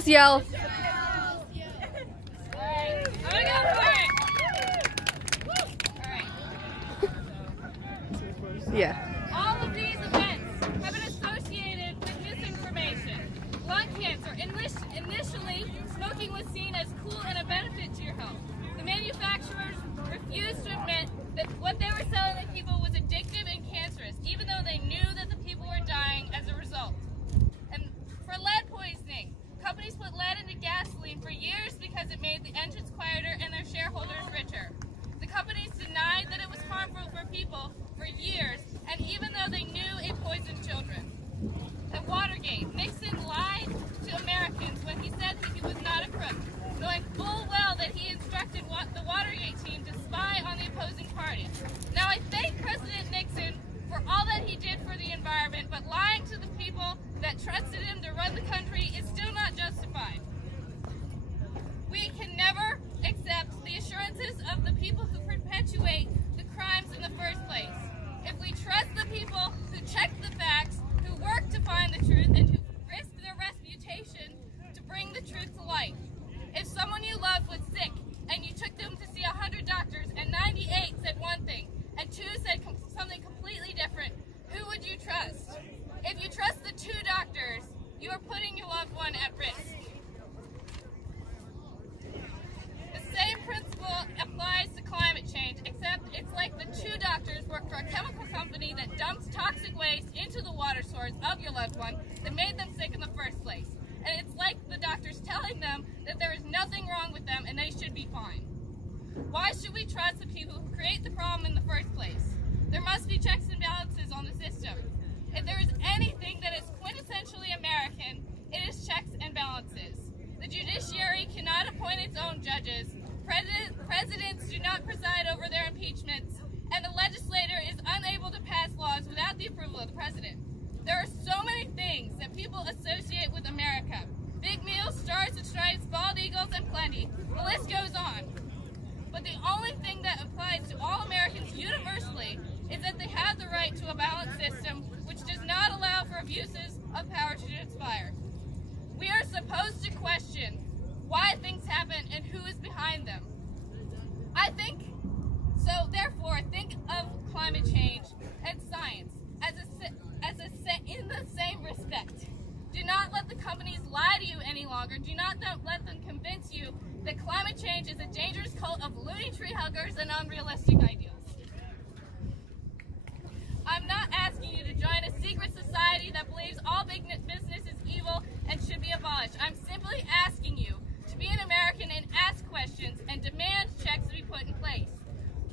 Just yell. Yeah. All of these events have been associated with misinformation. Lung cancer. Initially, smoking was seen as cool and a benefit to your health. The manufacturers refused to admit that what they were selling to people was addictive and cancerous, even though they knew that the people were dying as a result. And for lead poisoning, companies put lead into gasoline for years because it made the engines quieter and their shareholders richer. The companies denied that it was harmful for people for years, and even though they knew it poisoned children. At Watergate, Nixon lied to Americans when he said he was not a crook, knowing full well that he instructed the Watergate team to spy on the opposing party. Now, I thank President Nixon for all that he did for the environment, but lying to the people that trusted him to run the country is still not justified. We can never accept the assurances of the people who perpetuate the crimes in the first place. If we trust the people who check the facts, who work to find the truth, and who risk their reputation to bring the truth to light. If someone you loved was sick and you took them to see 100 doctors and 98 said one thing and 2 said something completely different, who would you trust? If you trust the 2 doctors, you are putting your loved one at risk. The same principle applies to climate change, except it's like the 2 doctors work for a chemical company that dumps toxic waste into the water source of your loved one that made them sick in the first place. And it's like the doctors telling them that there is nothing wrong with them and they should be fine. Why should we trust the people who create the problem in the first place? There must be checks and balances on the system. If there is anything that is quintessentially American, it is checks and balances. The judiciary cannot appoint its own judges. Presidents do not preside over their impeachments, and the legislator is unable to pass laws without the approval of the president. There are so many things that people associate with America. Big meals, stars and stripes, bald eagles, and plenty. The list goes on. But the only thing that applies to all Americans universally is that they have the right to a balanced system which does not allow for abuses of power to transpire. We are supposed to question why things happen and who is behind them. Therefore, think of climate change and science in the same respect. Do not let the companies lie to you any longer. Do not let them convince you that climate change is a dangerous cult of loony tree huggers and unrealistic ideals. I'm not asking you to join a secret society that believes all big business is evil and should be abolished. I'm simply asking you to be an American and ask questions and demand checks to be put in place.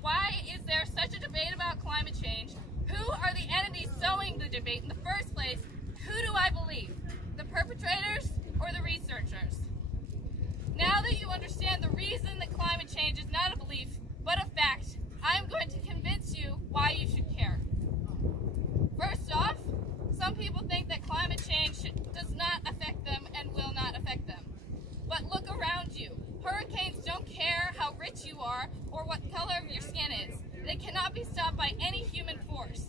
Why is there such a debate about climate change? Who are the entities sowing the debate in the first place? Who do I believe? The perpetrators or the researchers? Now that you understand the reason that climate change is not a belief, but a fact, I am going to convince you why you should care. First off, some people think that climate change does not affect them and will not affect them. But look around you. Hurricanes don't care how rich you are or what color of your skin is. They cannot be stopped by any human force.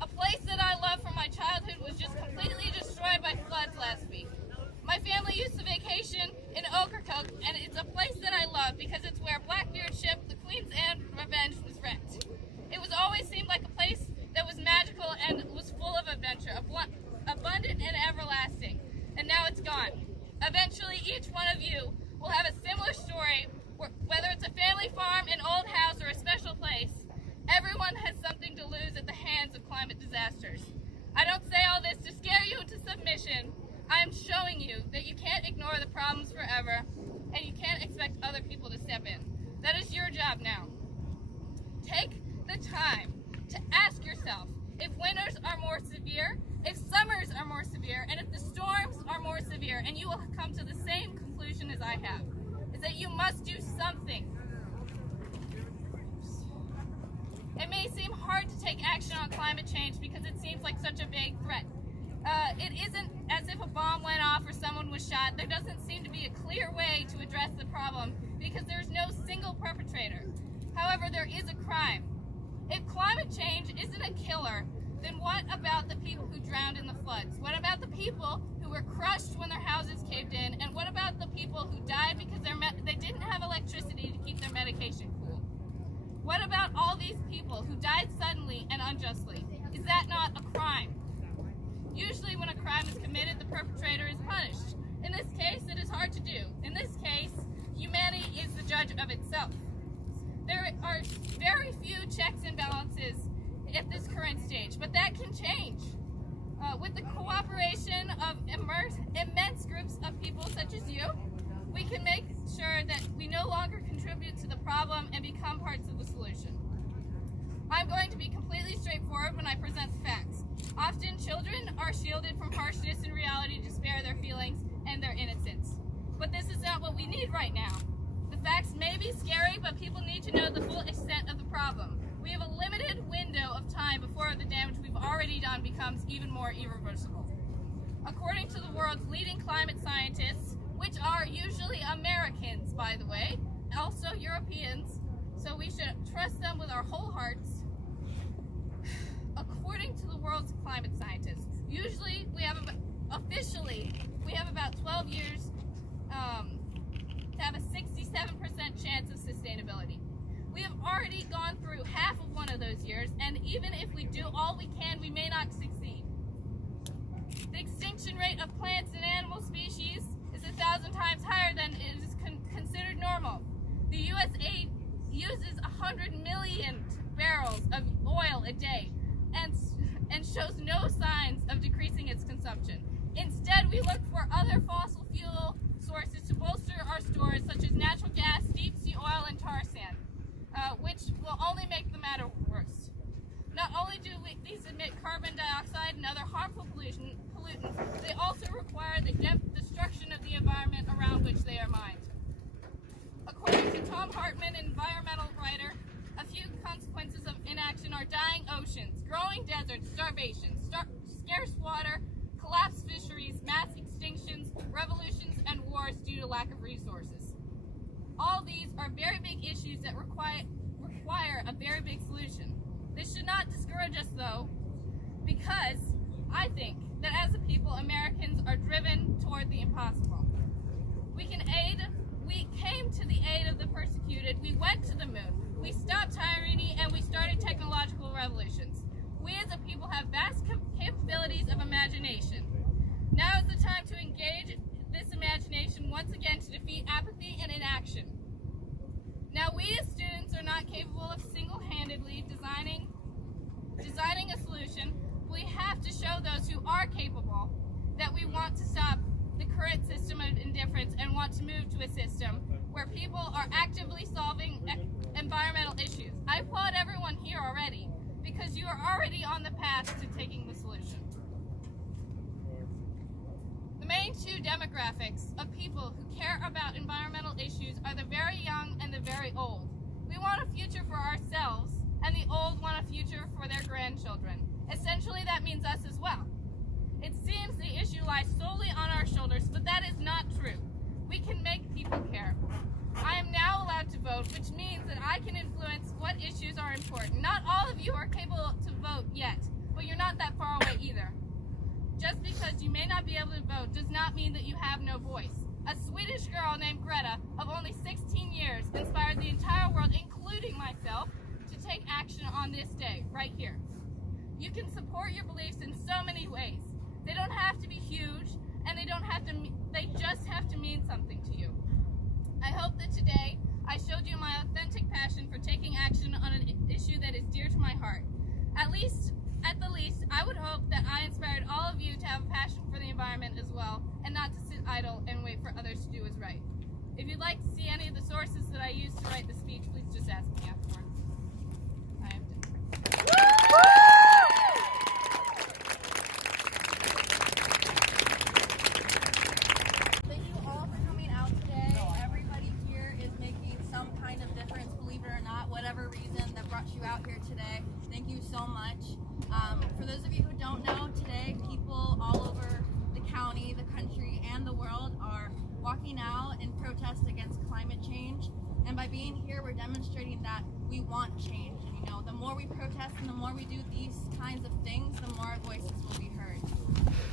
A place that I love from my childhood was just completely destroyed by floods last week. My family used to vacation in Ocracoke, and it's a place that I love because it's where Blackbeard's ship, the Queen's Anne Revenge, was wrecked. It was always seemed like a place that was magical and was full of adventure, abundant and everlasting, and now it's gone. Eventually, each one of you will have a similar story, whether it's a family farm, an old house, or a special place. Everyone has something to lose at the hands of climate disasters. I don't say all this to scare you into submission. I am showing you that you can't ignore the problems forever, and you can't expect other people to step in. That is your job now. Take the time to ask yourself if winters are more severe, if summers are more severe, and if the storms are more severe, and you will come to the same conclusion as I have, is that you must do something. It may seem hard to take action on climate change because it seems like such a vague threat. It isn't as if a bomb went off or someone was shot. There doesn't seem to be a clear way to address the problem because there's no single perpetrator. However, there is a crime. If climate change isn't a killer, then what about the people who drowned in the floods? What about the people who who were crushed when their houses caved in? And what about the people who died because they didn't have electricity to keep their medication cool? What about all these people who died suddenly and unjustly? Is that not a crime? Usually when a crime is committed, the perpetrator is punished. In this case, it is hard to do. In this case, humanity is the judge of itself. There are very few checks and balances at this current stage, but that can change. With the cooperation of immense groups of people such as you, we can make sure that we no longer contribute to the problem and become parts of the solution. I'm going to be completely straightforward when I present facts. Often children are shielded from harshness and reality to spare their feelings and their innocence. But this is not what we need right now. The facts may be scary, but people need to know the full extent of the problem. We have a limited window of time before the damage we've already done becomes even more irreversible. According to the world's leading climate scientists, which are usually Americans, by the way, also Europeans, so we should trust them with our whole hearts. According to the world's climate scientists, usually officially we have about 12 years to have a 67% chance of sustainability. We have already gone through half of one of those years, and even if we do all we can, we may not succeed. The extinction rate of plants and animal species is 1,000 times higher than it is considered normal. The USA uses 100 million barrels of oil a day and shows no signs of decreasing its consumption. Instead, we look for other fossil fuel sources to bolster our stores, such as natural gas, deep sea oil, and tar sand, which will only make the matter worse. Not only do these emit carbon dioxide and other harmful pollutants, they also require the destruction of the environment around which they are mined. According to Tom Hartman, an environmental writer, a few consequences of inaction are dying oceans, growing deserts, starvation, scarce water, collapsed fisheries, mass extinctions, revolutions, and wars due to lack of resources. All these are very big issues that require a very big solution. This should not discourage us, though, because I think that as a people, Americans are driven toward the impossible. We came to the aid of the persecuted, we went to the moon, we stopped tyranny, and we started technological revolutions. We as a people have vast capabilities of imagination. Now is the time to engage this imagination once again to defeat apathy and inaction. Now we as students are not capable of single-handedly designing a solution. We have to show those who are capable that we want to stop the current system of indifference and want to move to a system where people are actively solving environmental issues. I applaud everyone here already because you are already on the path to taking the solution. The main two demographics of people who care about environmental issues are the very young and the very old. We want a future for ourselves, and the old want a future for their grandchildren. Essentially, that means us as well. It seems the issue lies solely on our shoulders, but that is not true. We can make people care. I am now allowed to vote, which means that I can influence what issues are important. Not all of you are capable to vote yet, but you're not that far away either. Just because you may not be able to vote does not mean that you have no voice. A Swedish girl named Greta, of only 16 years, inspired the entire world, including myself, to take action on this day, right here. You can support your beliefs in so many ways. They don't have to be huge, and they just have to mean something to you. I hope that today I showed you my authentic passion for taking action on an issue that is dear to my heart. At the least, I would hope that I inspired all of you to have a passion for the environment as well, and not to sit idle and wait for others to do what's right. If you'd like to see any of the sources that I used to write the speech, please just ask me afterwards. I am done. Thank you all for coming out today. Everybody here is making some kind of difference, believe it or not, whatever reason that brought you out here today. Thank you so much. For those of you who don't know, today people all over the county, the country, and the world are walking out in protest against climate change. And by being here, we're demonstrating that we want change. And the more we protest and the more we do these kinds of things, the more our voices will be heard.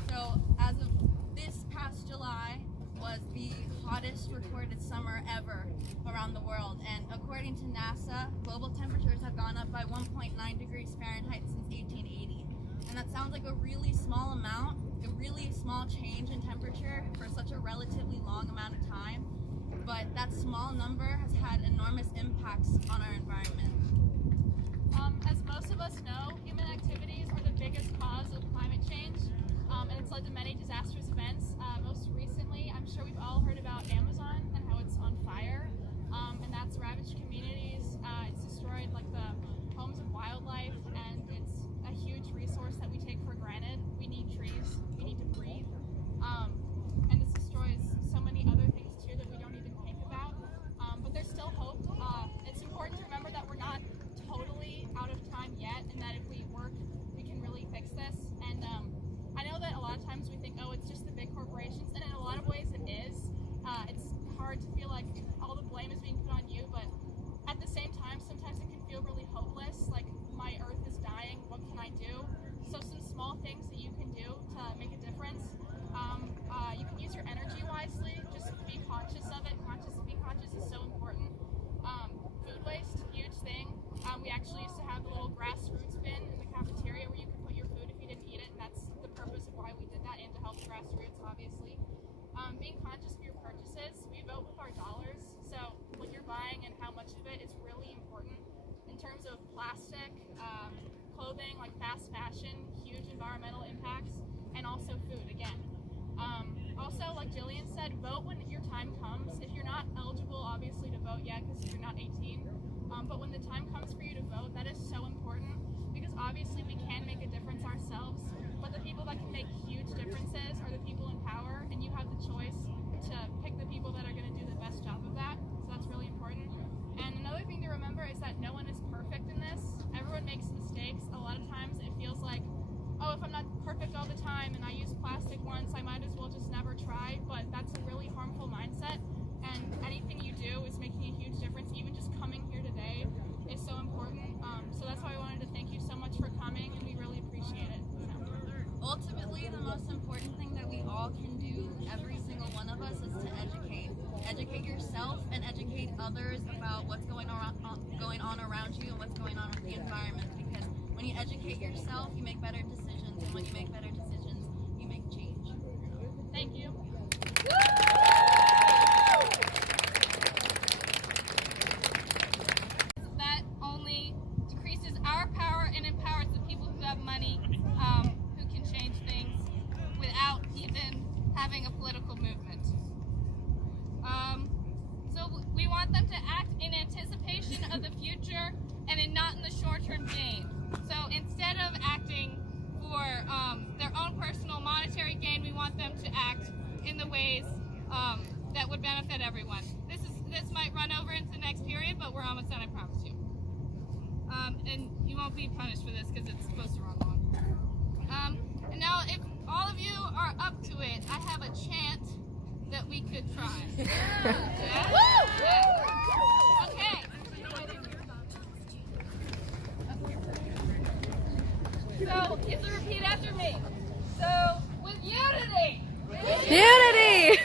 So as of this past July was the hottest recorded summer ever around the world, and according to NASA, global temperatures have gone up by 1.9 degrees Fahrenheit since 1880. And that sounds like a really small amount, a really small change in temperature for such a relatively long amount of time, but that small number has had enormous impacts on our environment. As most of us know, human activities are the biggest cause of climate change, and it's led to many disastrous events. Most recently, I'm sure we've all heard about Amazon and how it's on fire, and that's ravaged communities. It's destroyed like the homes of wildlife, and it's a huge resource that we take for granted. We need trees, we need to breathe, and this destroys so many other things too that we don't even think about. But there's still hope. It's important to remember that we're not totally out of time yet, and that if we work, we can really fix this. And I know that a lot of times we think, oh, it's just the big corporations, and in a lot of ways it is. It's hard to feel like all the blame is being put on you, but at the same time, sometimes it can feel really hopeless, like my earth is dying, what can I do? So some small things that you can do to make a difference. You can use your energy wisely, just be conscious of it. Being conscious is so important. Food waste, huge thing. We actually used to have a little grassroots bin in the cafeteria where you could put your food if you didn't eat it, and that's the purpose of why we did that, and to help grassroots, obviously. Being conscious of your purchases. We vote with our dollars, so what you're buying and how much of it is really important. In terms of plastic, clothing, like fast fashion, huge environmental impacts, and also food, again. Also, like Jillian said, vote when your time comes. If you're not eligible, obviously, to vote yet because you're not 18, but when the time comes for you to vote, that is so important, because obviously we can make a difference ourselves, but the people that can make huge differences are the people in power, and you have the choice to pick the people that are going to do the best job of that, so that's really important. And another thing to remember is that no one is perfect in this. Everyone makes mistakes. A lot of times it feels like, oh, if I'm not perfect all the time and I use plastic once, I might as well just never try, but that's a really harmful mindset, and anything you do is making a huge difference. Even just coming here today is so important, so that's why I wanted to thank you so much for coming, and we really appreciate it. Ultimately, the most important thing that we all can do, every single one of us, is to educate. Educate yourself and educate others about what's going on around you and what's going on with the environment, because when you educate yourself, you make better decisions, and when you make better decisions, you make change. Thank you. That only decreases our power and empowers the people who have money, who can change things without even having a political movement. So we want them to act in anticipation of the future and not in the short-term gain. So instead of acting for their own personal monetary gain, we want them to act in the ways that would benefit everyone. This might run over into the next period, but we're almost done, I promise you. And you won't be punished for this because it's supposed to run long. And now, if all of you are up to it, I have a chant that we could try. Yeah? Okay. So, it's a repeat after me. So, with unity. Unity!